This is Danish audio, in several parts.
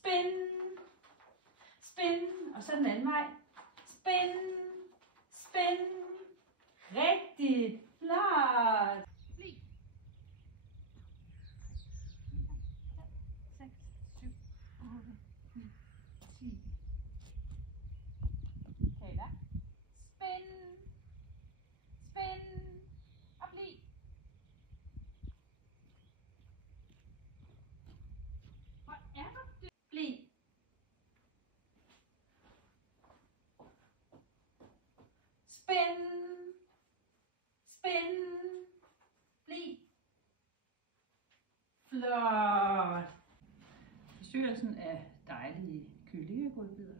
Spin. Spin. Og så den anden vej. Spin. Spin. Rigtig flot. Bliv. 6, 7, 8, 9, 10. Kayla. Spin. Spin. Og bliv. Hvor er du? Bliv. Spin. Spin. Bliv. Flot. Forstyrrelsen af dejlige kyllingegodbidder.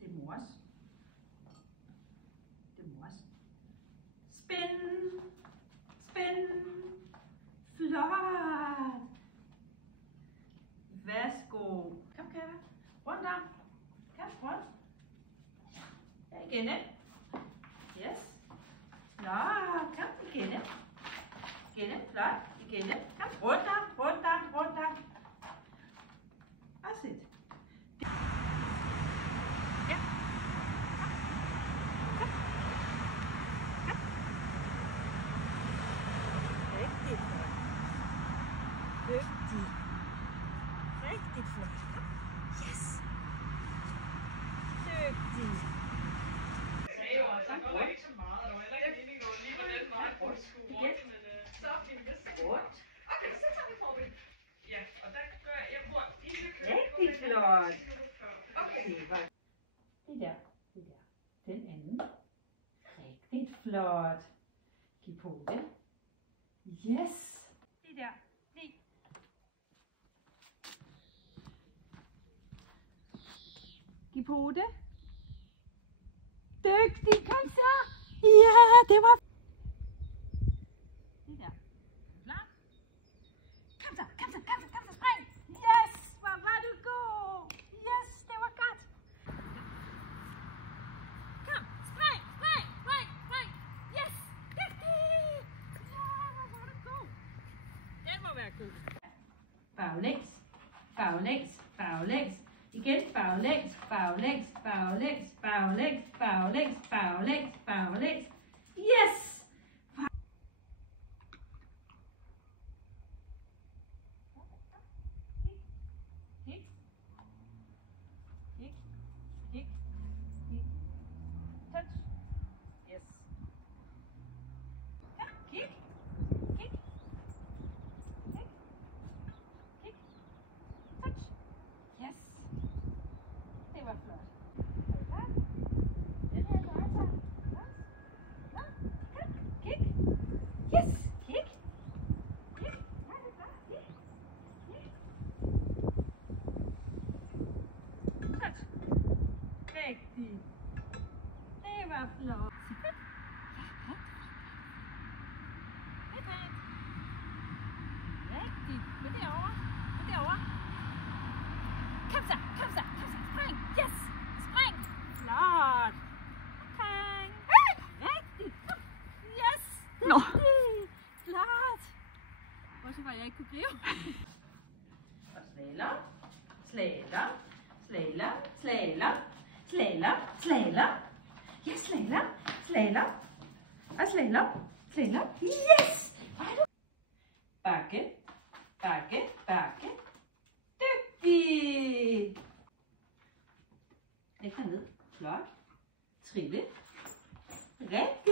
Det er mors. Det er mors. Spin. Spin. Flot. Værsgo. Kom, Kava. Rundt om. Kom, rundt. Ja, igen. Yes. Nå, kom igen. Igen, flot. Igen. Kom, rundt om, rundt om, rundt om. Og sit. Ja. Kom. Kom. Rigtig flot. Dygtig. Rigtig flot. Yes. Dygtig. Der går ikke så meget, der var heller ikke meningen at lige på den meget rundt skulle rundt, men så fik vi det rundt. Okay, så tager vi forbi. Ja, og der gør jeg bruger Rigtig flot. Okay. Det der. Den anden. Rigtig flot. Giv på det. Yes. Det der. Bliv. Giv på det. Dygtig, kom så. Ja, det var. Det der. Klar? Kom så, kom så, kom så, kom så, spring. Yes, hvor var du god. Yes, det var godt. Kom, spring, spring, spring, spring. Yes, dygtig. Ja, hvor var du god. Den må være god. Baglæns, baglæns, baglæns. Igen, baglæns, baglæns, baglæns, baglæns, baglæns, baglæns, baglæns. Yes! Kig. Kig. Kig. Kig. Touch. Yes. Ja, kig. Kig. Kig. Kig. Touch. Yes. Det var flot. Den her gør så. Nå, kom, kig. Yes, kig. Kig. Ja, det er flot. Kig. Kig. Touch. Rigtig. Det var flot. Sikkert. Ja, rigtig flot. Det er pænt. Rigtig. Vil det over? Vil det over? Kom så, kom så, kom så, spring, yes, spring, flot, okay, rigtig, yes, flot, også var jeg ikke kunne blive. Og slalom, slalom, slalom, slalom, slalom, slalom, ja, slalom, slalom, og slalom, slalom, yes, bakke, bakke, bakke. Dygtig! Læg dig ned. Flot. Trille. Rigtig